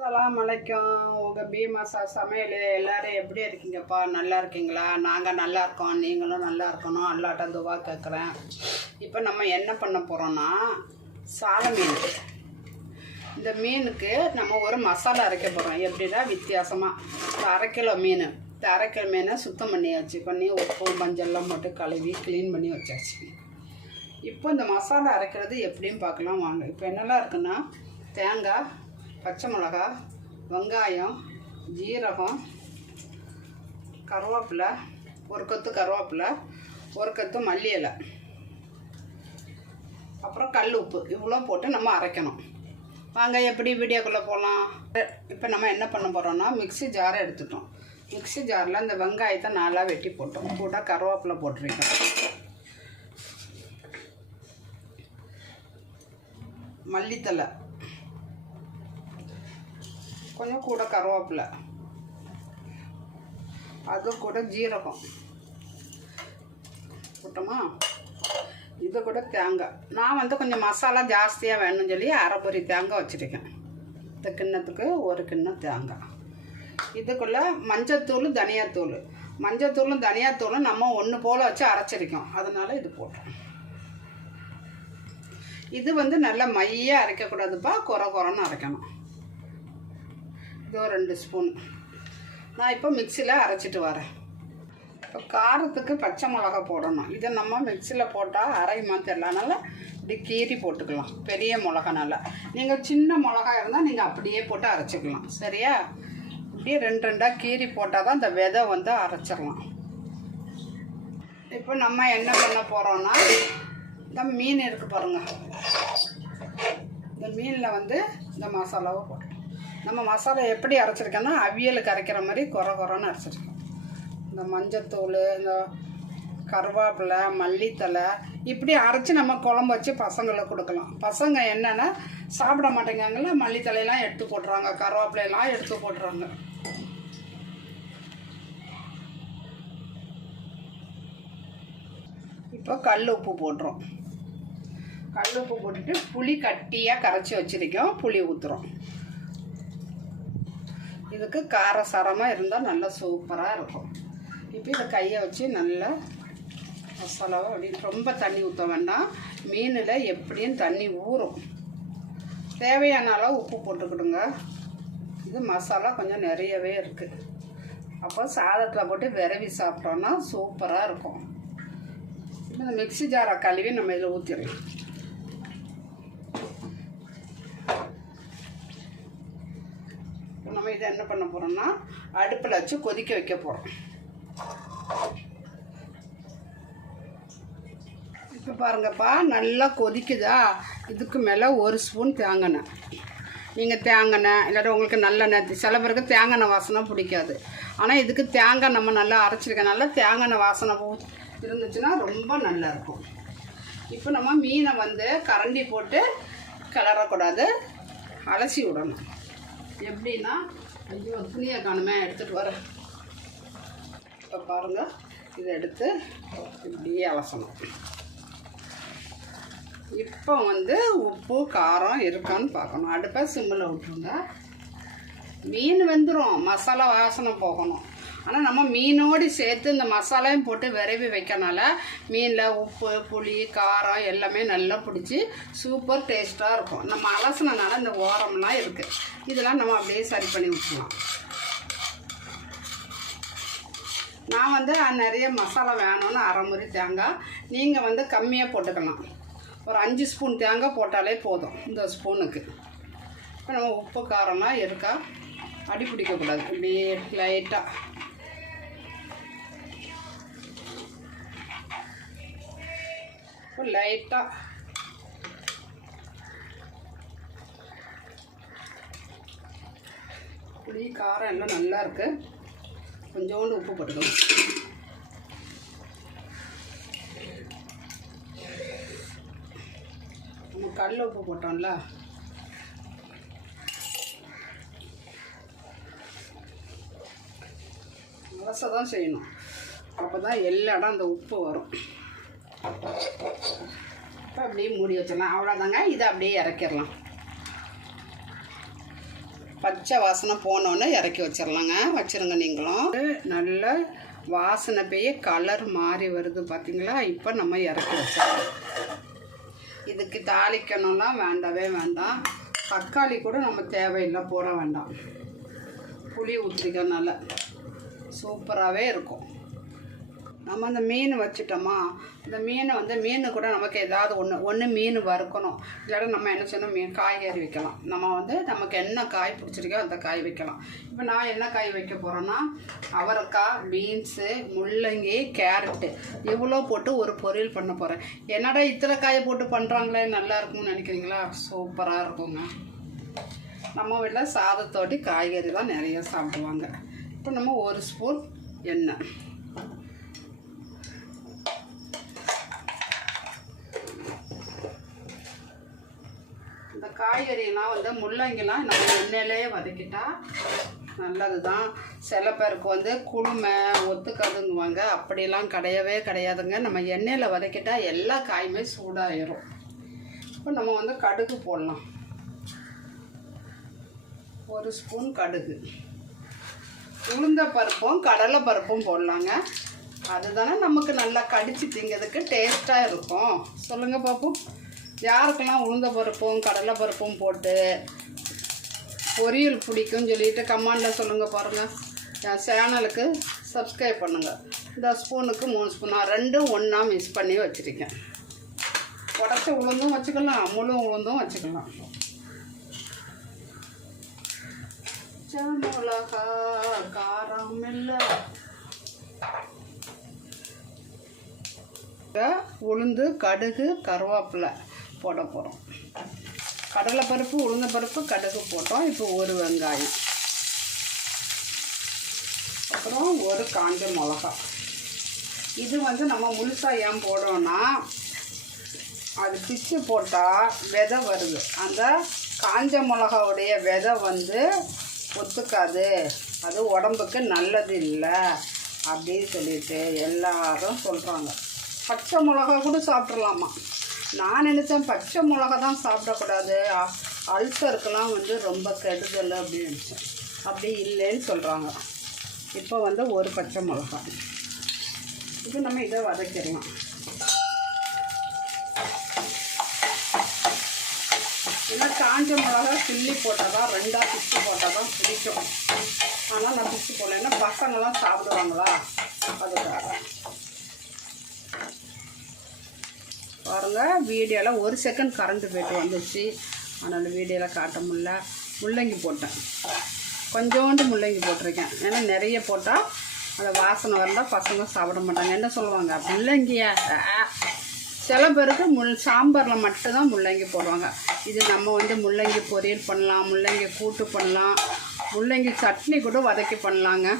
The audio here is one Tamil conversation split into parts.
அஸ்ஸலாமு அலைக்கும். உங்கள் பீமாசா சமையல் எல்லோரும் எப்படி இருக்கீங்கப்பா? நல்லா இருக்கீங்களா? நாங்கள் நல்லா இருக்கோம். நீங்களும் நல்லா இருக்கணும். அல்லாட்ட துவா கேட்குறேன். இப்போ நம்ம என்ன பண்ண போகிறோன்னா, சாலை மீன். இந்த மீனுக்கு நம்ம ஒரு மசாலா அரைக்க போகிறோம். எப்படின்னா வித்தியாசமாக 1/2 கிலோ மீன். இந்த 1/2 கிலோ மீனை சுத்தம் பண்ணி உப்பு மஞ்சள்லாம் போட்டு கழுவி க்ளீன் பண்ணி வச்சாச்சு. இப்போ இந்த மசாலா அரைக்கிறது எப்படின்னு பார்க்கலாம் வாங்க. இப்போ என்னெல்லாம் இருக்குன்னா, தேங்காய், பச்சை மிளகா, வெங்காயம், ஜீரகம், கருவேப்பிலை, ஒரு கொத்து கருவேப்பிலை, ஒரு கொத்து மல்லி இலை, அப்புறம் கல் உப்பு, இவ்வளோ போட்டு நம்ம அரைக்கணும். வாங்க எப்படி வீடியோக்குள்ளே போகலாம். இப்போ நம்ம என்ன பண்ண போகிறோம்னா, மிக்ஸி ஜாரை எடுத்துட்டோம். மிக்ஸி ஜாரில் இந்த வெங்காயத்தை 4 வெட்டி போட்டோம். கூட கருவேப்பிலை போட்டிருக்கோம், மல்லித்தலை, கொஞ்சம் கூட கருவேப்பிலை, அது கூட ஜீரகம் போட்டோமா. இது கூட தேங்காய். நான் கொஞ்சம் மசாலா ஜாஸ்தியாக வேணும்னு சொல்லி 1/2 பொரி தேங்காய் வச்சுருக்கேன். இந்த கிண்ணத்துக்கு 1 கிண்ணம் தேங்காய். இதுக்குள்ளே மஞ்சத்தூள், தனியாத்தூள். மஞ்சத்தூளும் தனியாத்தூளும் நம்ம ஒன்று போல் வச்சு அரைச்சிருக்கோம், அதனால இது போட்டோம். இது நல்லா மையாக அரைக்கக்கூடாதுப்பா, குறைன்னு அரைக்கணும். இது ஒரு 2 ஸ்பூன். நான் இப்போ மிக்சியில் அரைச்சிட்டு வரேன். இப்போ காரத்துக்கு பச்சை மிளகா போடணும். இதை நம்ம மிக்சியில் போட்டால் அரைமான்னு தெரியல, அதனால் இப்படி கீரி போட்டுக்கலாம். பெரிய மிளகானால. நீங்கள் சின்ன மிளகா இருந்தால் நீங்கள் அப்படியே போட்டு அரைச்சிக்கலாம். சரியா? இப்படியே 2 கீரி போட்டால் தான் இந்த விதை அரைச்சிடலாம். இப்போ நம்ம என்ன பண்ண போகிறோன்னா, இந்த மீன் இருக்குது பாருங்கள். இந்த மீனில் இந்த மசாலாவை போட்டோம். நம்ம மசாலா எப்படி அரைச்சிருக்கோன்னா, அவியலுக்கு அரைக்கிற மாதிரி குறைன்னு அரைச்சிருக்கோம். இந்த மஞ்சத்தூள், இந்த கருவேப்பிலை, மல்லித்தலை இப்படி அரைச்சி நம்ம குழம்பு வச்சு பசங்களுக்கு கொடுக்கலாம். பசங்க என்னென்னா சாப்பிட மாட்டேங்காங்கல்ல, மல்லித்தலையெல்லாம் எடுத்து போட்டுறாங்க, கருவேப்பிலையெல்லாம் எடுத்து போட்டுறாங்க. இப்போ கல் உப்பு போட்டுரும். கல் உப்பு போட்டுட்டு புளி கட்டியாக கரைச்சி வச்சுருக்கோம், புளி ஊற்றுறோம். இதுக்கு காரசாரமாக இருந்தால் நல்லா சூப்பராக இருக்கும். இப்போ இதை கையை வச்சு நல்லா மசாலாவை அப்படின்னு ரொம்ப தண்ணி ஊற்ற வேண்டாம். மீனில் எப்படியும் தண்ணி ஊறும். தேவையான அளவு உப்பு போட்டுக்கிடுங்க. இது மசாலா கொஞ்சம் நிறையவே இருக்குது. அப்போ சாதத்தில் போட்டு விரவி சாப்பிட்டோன்னா சூப்பராக இருக்கும். இப்போ இந்த மிக்ஸி ஜாரை கழுவி நம்ம இதில் ஊற்றிடலாம். நம்ம இதை என்ன பண்ண போகிறோம்னா, அடுப்பில் வச்சு கொதிக்க வைக்க போகிறோம். இப்போ பாருங்கப்பா, நல்லா கொதிக்குதா. இதுக்கு மேலே 1 ஸ்பூன் தேங்காய். நீங்கள் தேங்காய் இல்லாட்டி உங்களுக்கு நல்லெண்ணெய். சில பேருக்கு தேங்காய் வாசனை பிடிக்காது. ஆனால் இதுக்கு தேங்காய் நம்ம நல்லா அரைச்சிருக்கனால தேங்காய் வாசனை இருந்துச்சுன்னா ரொம்ப நல்லாயிருக்கும். இப்போ நம்ம மீனை கரண்டி போட்டு கிளறக்கூடாது, அலசி விடணும். எப்படின்னா, ஐயோ துணியை காணுமே, எடுத்துகிட்டு வரேன். இப்போ பாருங்கள், இதை எடுத்து இப்படியே அலசணும். இப்போ உப்பு காரம் இருக்கான்னு பார்க்கணும். அடுப்பை சிம்மில் விட்டுருங்க. மீன் வெந்துடும், மசாலா வாசனை போகணும். ஆனால் நம்ம மீனோடு சேர்த்து இந்த மசாலையும் போட்டு விரவி வைக்கனால மீனில் உப்பு, புளி, காரம் எல்லாமே நல்லா பிடிச்சி சூப்பர் டேஸ்ட்டாக இருக்கும். நம்ம அலசினால இந்த ஓரம்லாம் இருக்குது, இதெல்லாம் நம்ம அப்படியே சரி பண்ணி விட்டுலாம். நான் நிறைய மசாலா வேணும்னு 1/2 முறி தேங்காய். நீங்கள் கம்மியாக போட்டுக்கலாம். ஒரு 5 ஸ்பூன் தேங்காய் போட்டாலே போதும் இந்த ஸ்பூனுக்கு. இப்போ நம்ம உப்பு காரம்லாம் இருக்கா, அடி பிடிக்கக்கூடாது. இப்படியே லைட்டாக புளி காரம் எல்லாம் நல்லா இருக்குது. கொஞ்சோண்டு உப்பு போட்டுக்கணும். நம்ம கல் உப்பு போட்டோம்ல, அலச தான் செய்யணும். அப்போ தான் எல்லா இடம் அந்த உப்பு வரும். இப்போ அப்படியே மூடி வச்சிடலாம். அவ்வளோதாங்க. இதை அப்படியே இறக்கிடலாம். பச்சை வாசனை போனோன்னே இறக்கி வச்சிடலாங்க. வச்சுருங்க நீங்களும். நல்ல வாசனை போய் கலர் மாறி வருது பார்த்தீங்களா? இப்போ நம்ம இறக்கி வச்சிடலாம். இதுக்கு தாளிக்கணும்லாம் வேண்டவே வேண்டாம். தக்காளி கூட நம்ம தேவையில்லை, போட வேண்டாம். புளி ஊற்றிக்கனால சூப்பராகவே இருக்கும். நம்ம அந்த மீன் வச்சுட்டோமா, இந்த மீனை வந்து மீன் கூட நமக்கு ஏதாவது ஒன்று மீன் வறுக்கணும். இல்லாட்ட நம்ம என்ன செய்யணும், காய்கறி வைக்கலாம். நம்ம வந்து நமக்கு என்ன காய் பிடிச்சிருக்கோ அந்த காய் வைக்கலாம். இப்போ நான் என்ன காய் வைக்க போகிறேன்னா, அவரைக்காய், பீன்ஸு, முள்ளங்கி, கேரட்டு இவ்வளோ போட்டு ஒரு பொரியல் பண்ண போகிறேன். என்னடா இத்தனை காயை போட்டு பண்ணுறாங்களே, நல்லா இருக்கும்னு நினைக்கிறீங்களா? சூப்பராக இருக்குங்க. நம்ம வீட்டில் சாதத்தோட்டி காய்கறி தான் நிறைய சாப்பிடுவாங்க. இப்போ நம்ம ஒரு ஸ்பூன் எண்ணெய், இந்த காய்கறியெல்லாம் வந்து முள்ளங்கிலாம் நம்ம எண்ணெயிலே வதக்கிட்டா நல்லது தான். சில பேருக்கு வந்து குளுமை ஒத்துக்காதுங்குவாங்க. அப்படிலாம் கிடையவே கிடையாதுங்க. நம்ம எண்ணெயில் வதக்கிட்டா எல்லா காயுமே சூடாயிரும். இப்போ நம்ம வந்து கடுகு போடலாம். ஒரு ஸ்பூன் கடுகு. உளுந்த பருப்பும் கடலை பருப்பும் போடலாங்க. அதுதானே நமக்கு நல்லா கடிச்சு திங்கிறதுக்கு டேஸ்ட்டாக இருக்கும். சொல்லுங்கள் பார்ப்போம், யாருக்கெல்லாம் உளுந்த பருப்பும் கடலை பருப்பும் போட்டு பொரியல் பிடிக்கும்னு சொல்லிட்டு கமெண்டில் சொல்லுங்கள். பாருங்கள், என் சேனலுக்கு சப்ஸ்கிரைப் பண்ணுங்கள். இந்த ஸ்பூனுக்கு 3 ஸ்பூன், நான் 2 ஒன்றா மிக்ஸ் பண்ணி வச்சுருக்கேன். உடச்ச உளுந்தும் வச்சுக்கலாம், முழு உளுந்தும் வச்சுக்கலாம். மிளகா காரம் இல்லை. உளுந்து, கடுகு, கருவேப்பிலை போட போகிறோம். கடலைப்பருப்பு, உளுந்த பருப்பு, கடுகு போட்டோம். இப்போ ஒரு வெங்காயம், அப்புறம் ஒரு காஞ்ச மிளகா. இது வந்து நம்ம முழுசாக ஏன் போடுறோன்னா, அது பிச்சு போட்டால் விதை வருது. அந்த காஞ்ச மிளகாவுடைய விதை வந்து ஒத்துக்காது, அது உடம்புக்கு நல்லது இல்லை அப்படின்னு சொல்லிட்டு எல்லாரும் சொல்கிறாங்க. பச்சை மிளகா கூட சாப்பிட்றலாமா. நான் நினச்சேன் பச்சை மிளகா தான் சாப்பிடக்கூடாது, அல்சருக்கெல்லாம் வந்து ரொம்ப கெடுதல் அப்படின்னு நினச்சேன். அப்படி இல்லைன்னு சொல்கிறாங்க. இப்போ வந்து ஒரு பச்சை மிளகா. இது நம்ம இதை வதக்கிடலாம். இல்லை காஞ்ச மிளகா கிள்ளி போட்டால் தான், 2ஆக பிச்சு போட்டால் தான் பிடிக்கும். ஆனால் நான் பிச்சு போடல, ஏன்னா பசங்களாம் சாப்பிடுவாங்களா, அதுக்காக. பாருங்கள், வீடியோவில் 1 செகண்ட் கரண்ட்டு போய்ட்டு வந்துச்சு, அதனால் வீடியோவில் காட்ட முடியல. முள்ளங்கி போட்டேன், கொஞ்சோண்டு முள்ளங்கி போட்டிருக்கேன். ஏன்னா நிறைய போட்டால் அந்த வாசனை வந்தால் பசங்க சாப்பிட மாட்டாங்க. என்ன சொல்லுவாங்க, முள்ளங்கியா? சில பேருக்கு சாம்பாரில் மட்டும்தான் முள்ளங்கி போடுவாங்க. இது நம்ம வந்து முள்ளங்கி பொரியல் பண்ணலாம், முள்ளங்கி கூட்டு பண்ணலாம், முள்ளங்கி சட்னி கூட வதக்கி பண்ணலாங்க.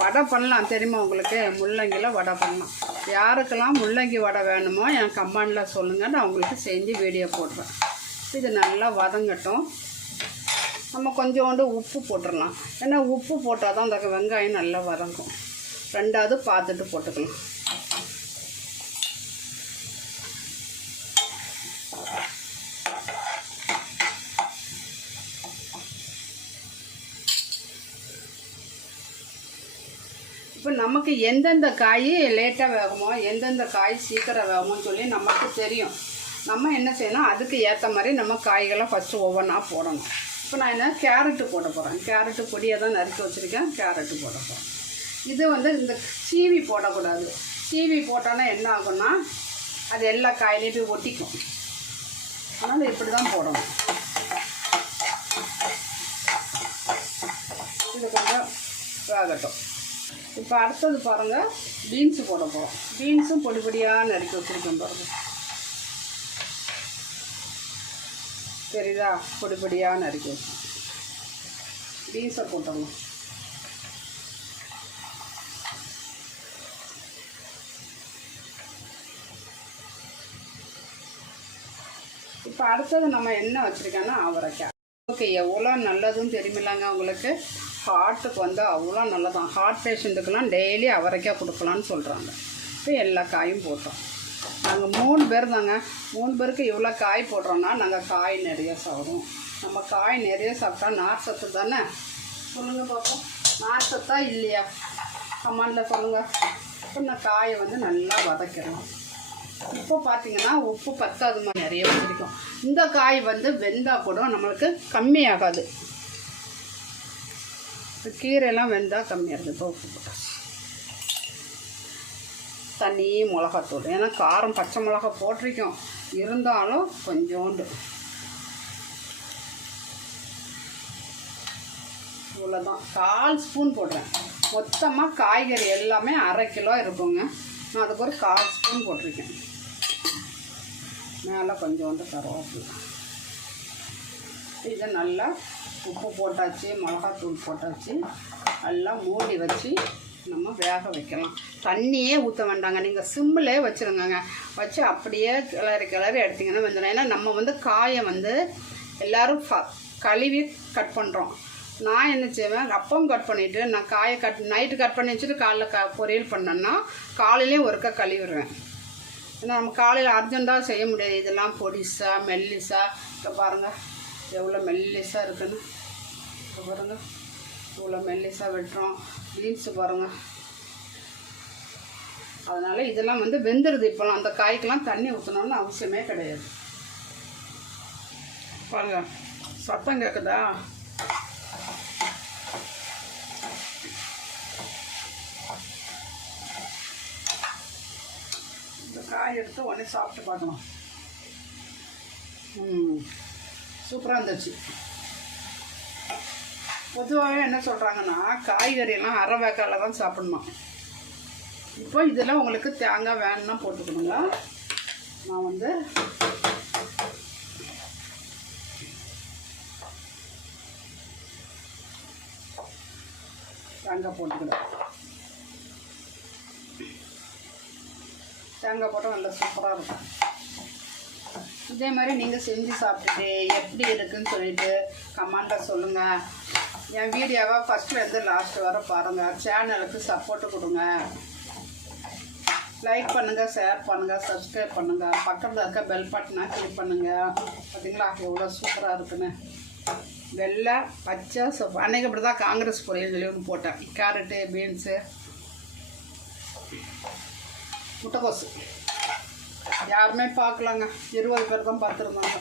வடை பண்ணலாம், தெரியுமா உங்களுக்கு? முள்ளங்கியில் வடை பண்ணலாம். யாருக்கெல்லாம் முள்ளங்கி வடை வேணுமோ என் கமெண்டில் சொல்லுங்கள், நான் உங்களுக்கு செஞ்சு வீடியோ போடுறேன். இது நல்லா வதங்கட்டும். நம்ம கொஞ்சோண்டு உப்பு போட்டுடலாம். ஏன்னா உப்பு போட்டால் தான் அந்த வெங்காயம் நல்லா வதங்கும். 2ஆவது பார்த்துட்டு போட்டுக்கலாம். இப்போ நமக்கு எந்தெந்த காய் லேட்டாக வேகுமோ, எந்தெந்த காய் சீக்கிரம் வேகுமோன்னு சொல்லி நமக்கு தெரியும். நம்ம என்ன செய்யணும், அதுக்கு ஏற்ற மாதிரி நம்ம காய்களை ஃபஸ்ட்டு ஒவ்வொன்றா போடணும். இப்போ நான் என்ன கேரட்டு போட போகிறேன். கேரட்டு பொடியை தான் நறுக்கி வச்சுருக்கேன், கேரட்டு போட போகிறேன். இது வந்து இந்த சீவி போடக்கூடாது. சீவி போட்டோன்னா என்ன ஆகும்னா, அது எல்லா காயிலையும் போய் ஒட்டிக்கும். அதனால் இப்படி தான் போடணும். இது கொஞ்சம் வேகட்டும். இப்போ அடுத்தது பாருங்கள், பீன்ஸு போட போகிறோம். பீன்ஸும் பொடி பொடியாக நறுக்கி வச்சுருக்கேன் பாருங்கள். தெரியுதா? பொடி பொடியாக நறுக்கி வச்சு பீன்ஸை போட்டோம். இப்போ அடுத்தது நம்ம என்ன வச்சுருக்கோன்னா அவரைக்காய். ஓகே, எவ்வளோ நல்லதுன்னு தெரியுமில்லாங்க உங்களுக்கு. ஹார்ட்டுக்கு வந்து அவ்வளோ நல்லதான். ஹார்ட் பேஷண்ட்டுக்கெல்லாம் டெய்லி அவரைக்காய் கொடுக்கலான்னு சொல்கிறாங்க. இப்போ எல்லா காயும் போட்டோம். நாங்கள் 3 பேர் தாங்க. 3 பேருக்கு இவ்வளோ காய் போடுறோன்னா நாங்கள் காய் நிறைய சாப்பிடுவோம். நம்ம காய் நிறைய சாப்பிட்டா நார் சத்து தானே? சொல்லுங்கள் பார்ப்போம், நார் சத்தா இல்லையா? கமெண்டில் சொல்லுங்கள். இப்போ நான் காயை வந்து நல்லா வதக்கிறேன். இப்போ பார்த்தீங்கன்னா உப்பு பத்தாது மாதிரி நிறைய வச்சிருக்கோம். இந்த காய் வந்து வெந்தால் கூட நம்மளுக்கு கம்மியாகாது. கீரையெல்லாம் வெந்தால் கம்மியாகுது. இப்போ உப்பு போட்டாச்சு. தனி மிளகாத்தூள், ஏன்னா காரம் பச்சை மிளகா போட்டிருக்கோம், இருந்தாலும் கொஞ்சோண்டு இவ்வளோதான். 1/4 ஸ்பூன் போடுறேன். மொத்தமாக காய்கறி எல்லாமே 1/2 கிலோ இருக்குங்க. நான் அதுக்கு ஒரு 1/4 ஸ்பூன் போட்டிருக்கேன். மேலே கொஞ்சோண்டு கருவேப்பிலை. இதை நல்லா உப்பு போட்டாச்சு, மிளகாத்தூள் போட்டாச்சு, நல்லா மூடி வச்சு நம்ம வேக வைக்கலாம். தண்ணியே ஊற்ற வேண்டாங்க, நீங்கள் சிம்மிலே வச்சுருங்கங்க. வச்சு அப்படியே கிளறி எடுத்திங்கன்னா வந்துடும். ஏன்னா நம்ம வந்து காயை வந்து எல்லோரும் கழுவி கட் பண்ணுறோம். நான் என்ன செய்வேன், அப்பவும் கட் பண்ணிவிட்டு நான் காயை நைட்டு கட் பண்ணி வச்சுட்டு காலைல பொரியல் பண்ணேன்னா காலையிலேயும் ஒருக்கா கழுவிடுவேன். ஏன்னா நம்ம காலையில் அர்ஜெண்ட்டாக செய்ய முடியாது. இதெல்லாம் பொடிசாக மெல்லிசாக, இப்போ பாருங்கள் எவ்வளோ மெல்லிசாக இருக்குன்னு. இப்போ பாருங்கள் இவ்வளோ மெல்லிசாக வெட்டுறோம். பீன்ஸு பாருங்கள். அதனால் இதெல்லாம் வந்து வெந்துடுது. இப்போலாம் அந்த காய்க்கெல்லாம் தண்ணி ஊற்றணும்னு அவசியமே கிடையாது. பாருங்கள் சத்தம் கேட்குதா? இந்த காய் எடுத்து உடனே சாப்பிட்டு பார்க்கலாம். சூப்பராக இருந்துச்சு. பொதுவாகவே என்ன சொல்கிறாங்கன்னா காய்கறியெல்லாம் அரை வேக்கால தான் சாப்பிட்ணும். இப்போ இதெல்லாம் உங்களுக்கு தேங்காய் வேணும்னா போட்டுக்கணுங்க. நான் வந்து தேங்காய் போட்டுக்கிறேன். தேங்காய் போட்டால் நல்லா சூப்பராக இருக்கும். இதே மாதிரி நீங்கள் செஞ்சு சாப்பிட்டுட்டு எப்படி இருக்குதுன்னு சொல்லிட்டு கமெண்டில் சொல்லுங்கள். என் வீடியோவை ஃபஸ்ட்லேருந்து லாஸ்ட் வர பாருங்கள். சேனலுக்கு சப்போர்ட்டு கொடுங்க. லைக் பண்ணுங்கள், ஷேர் பண்ணுங்கள், சப்ஸ்கிரைப் பண்ணுங்கள். பக்கத்தில் இருக்க பெல் பட்டனை கிளிக் பண்ணுங்கள். பார்த்தீங்களா எவ்வளோ சூப்பராக இருக்குன்னு. வெள்ளை பச்சை சோப்பு அன்றைக்கி அப்படி தான் காங்கிரஸ் பொரியல் சொல்லி ஒன்று போட்டேன். கேரட்டு, பீன்ஸு, முட்டைக்கோசு. யாருமே பார்க்கலாங்க, 20 பேர் தான் பார்த்துருந்தாங்க.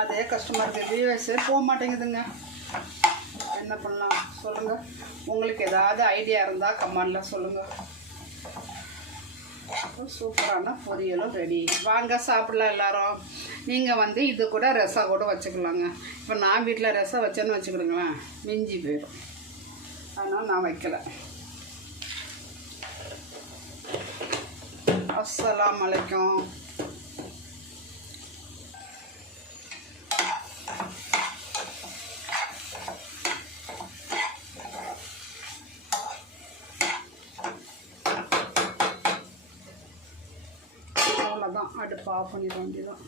அதே கஸ்டமருக்கு வியூவர்ஸே போக மாட்டேங்குதுங்க. என்ன பண்ணலாம் சொல்லுங்கள். உங்களுக்கு ஏதாவது ஐடியா இருந்தால் கமெண்டில் சொல்லுங்கள். சூப்பரான பொரியலும் ரெடி. வாங்க சாப்பிடலாம் எல்லோரும். நீங்கள் வந்து இது கூட ரசம் கூட வச்சுக்கலாங்க. இப்போ நான் வீட்டில் ரசம் வச்சேன்னு வச்சுக்கிடுங்களேன், மிஞ்சி போயிடும். அதனால் நான் வைக்கலை. அஸ்ஸலாமு அலைக்கும். அவ்வளோதான், அடுப்பு ஆஃப் பண்ணிட வேண்டியதான்.